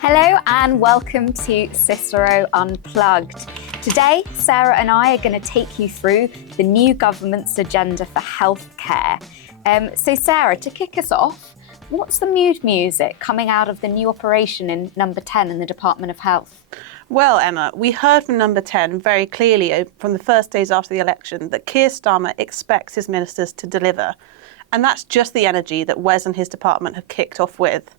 Hello and welcome to Cicero Unplugged. Today, Sarah and I are going to take you through the new government's agenda for healthcare. So Sarah, to kick us off, what's the mood music coming out of the new operation in number 10 in the Department of Health? Well, Emma, we heard from number 10 very clearly from the first days after the election that Keir Starmer expects his ministers to deliver. And that's just the energy that Wes and his department have kicked off with.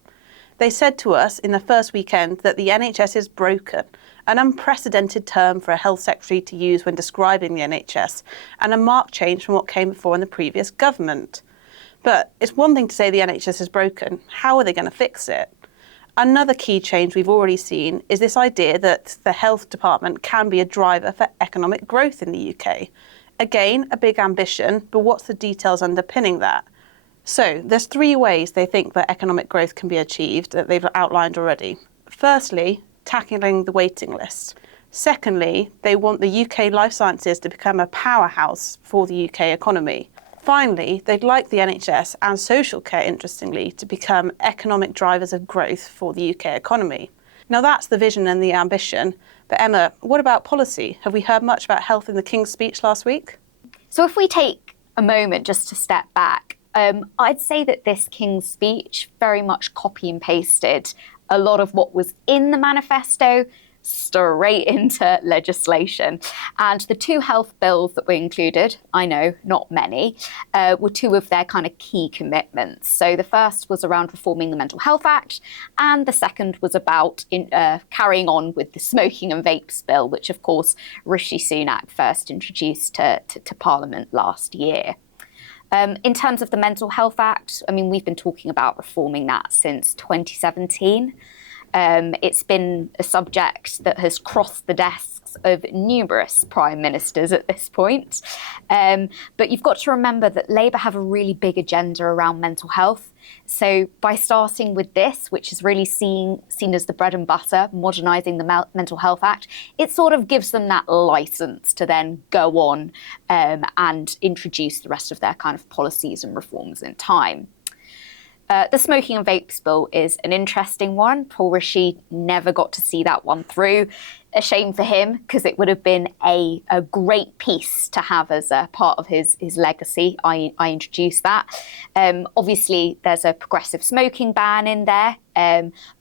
They said to us in the first weekend that the NHS is broken, an unprecedented term for a health secretary to use when describing the NHS, and a marked change from what came before in the previous government. But it's one thing to say the NHS is broken. How are they going to fix it? Another key change we've already seen is this idea that the health department can be a driver for economic growth in the UK. Again, a big ambition, but what's the details underpinning that? So there's three ways they think that economic growth can be achieved that they've outlined already. Firstly, tackling the waiting list. Secondly, they want the UK life sciences to become a powerhouse for the UK economy. Finally, they'd like the NHS and social care, interestingly, to become economic drivers of growth for the UK economy. Now that's the vision and the ambition. But Emma, what about policy? Have we heard much about health in the King's speech last week? So if we take a moment just to step back, I'd say that this King's speech very much copy and pasted a lot of what was in the manifesto straight into legislation. And the two health bills that were included, I know, not many, were two of their kind of key commitments. So the first was around reforming the Mental Health Act, and the second was about carrying on with the smoking and vapes bill, which of course Rishi Sunak first introduced to Parliament last year. In terms of the Mental Health Act, I mean, we've been talking about reforming that since 2017. It's been a subject that has crossed the desks of numerous prime ministers at this point. But you've got to remember that Labour have a really big agenda around mental health. So by starting with this, which is really seen as the bread and butter, modernising the Mental Health Act, it sort of gives them that licence to then go on and introduce the rest of their kind of policies and reforms in time. The smoking and vapes bill is an interesting one. Poor Rishi never got to see that one through. A shame for him, because it would have been a great piece to have as a part of his legacy. I introduced that. Obviously, there's a progressive smoking ban in there,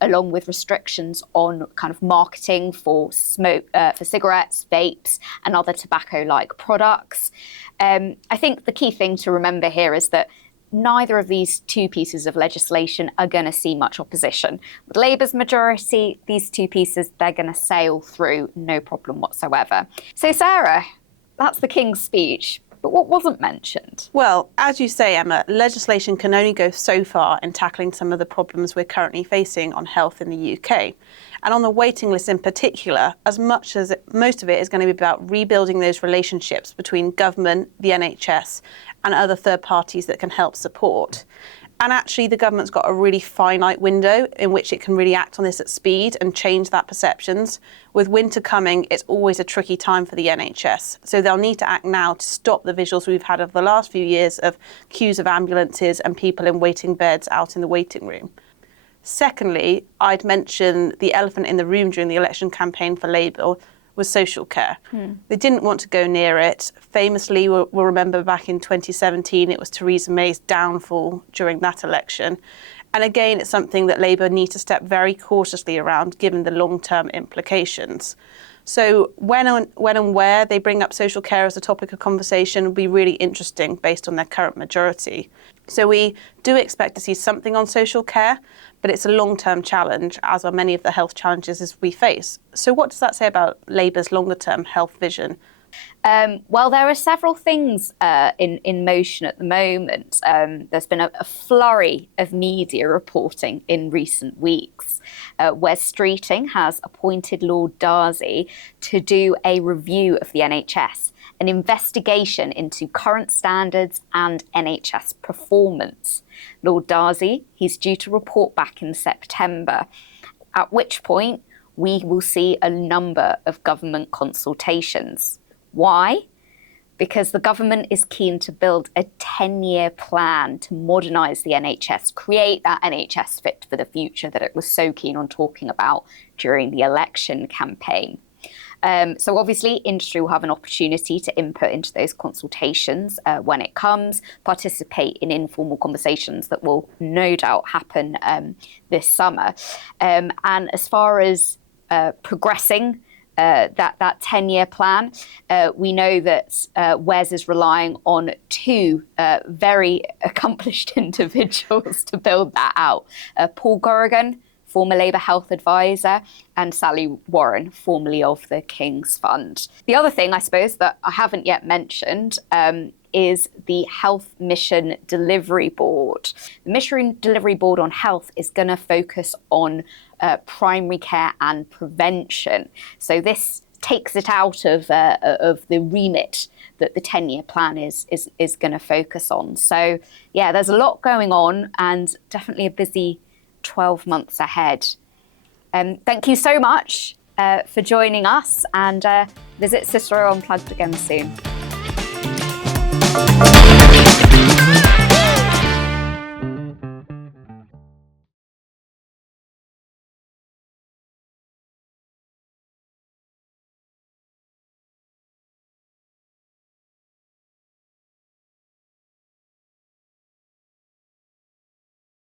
along with restrictions on kind of marketing for cigarettes, vapes, and other tobacco-like products. I think the key thing to remember here is that neither of these two pieces of legislation are going to see much opposition. With Labour's majority, these two pieces, they're going to sail through, no problem whatsoever. So Sarah, that's the King's speech. But what wasn't mentioned? Well, as you say, Emma, legislation can only go so far in tackling some of the problems we're currently facing on health in the UK. And on the waiting list in particular, as much as most of it is going to be about rebuilding those relationships between government, the NHS, and other third parties that can help support. And actually, the government's got a really finite window in which it can really act on this at speed and change that perceptions. With winter coming, it's always a tricky time for the NHS. So they'll need to act now to stop the visuals we've had over the last few years of queues of ambulances and people in waiting beds out in the waiting room. Secondly, I'd mention the elephant in the room during the election campaign for Labour was social care. They didn't want to go near it. Famously, we'll remember back in 2017, it was Theresa May's downfall during that election. And again, it's something that Labour need to step very cautiously around, given the long-term implications. So when and where they bring up social care as a topic of conversation will be really interesting based on their current majority. So we do expect to see something on social care, but it's a long-term challenge, as are many of the health challenges we face. So what does that say about Labour's longer-term health vision? Well, there are several things in motion at the moment. There's been a flurry of media reporting in recent weeks. Wes Streeting has appointed Lord Darzi to do a review of the NHS, an investigation into current standards and NHS performance. Lord Darzi, he's due to report back in September, at which point we will see a number of government consultations. Why? because the government is keen to build a 10-year plan to modernise the NHS, create that NHS fit for the future that it was so keen on talking about during the election campaign. So obviously, industry will have an opportunity to input into those consultations when it comes, participate in informal conversations that will no doubt happen this summer. And as far as progressing that 10-year plan, we know that Wes is relying on two very accomplished individuals to build that out. Paul Corrigan, former Labour Health Advisor, and Sally Warren, formerly of the King's Fund. The other thing, I suppose, that I haven't yet mentioned is the Health Mission Delivery Board. The Mission Delivery Board on Health is going to focus on primary care and prevention. So this takes it out of the remit that the 10-year plan is going to focus on. So yeah, there's a lot going on and definitely a busy 12 months ahead. Thank you so much for joining us, and visit Cicero Unplugged again soon.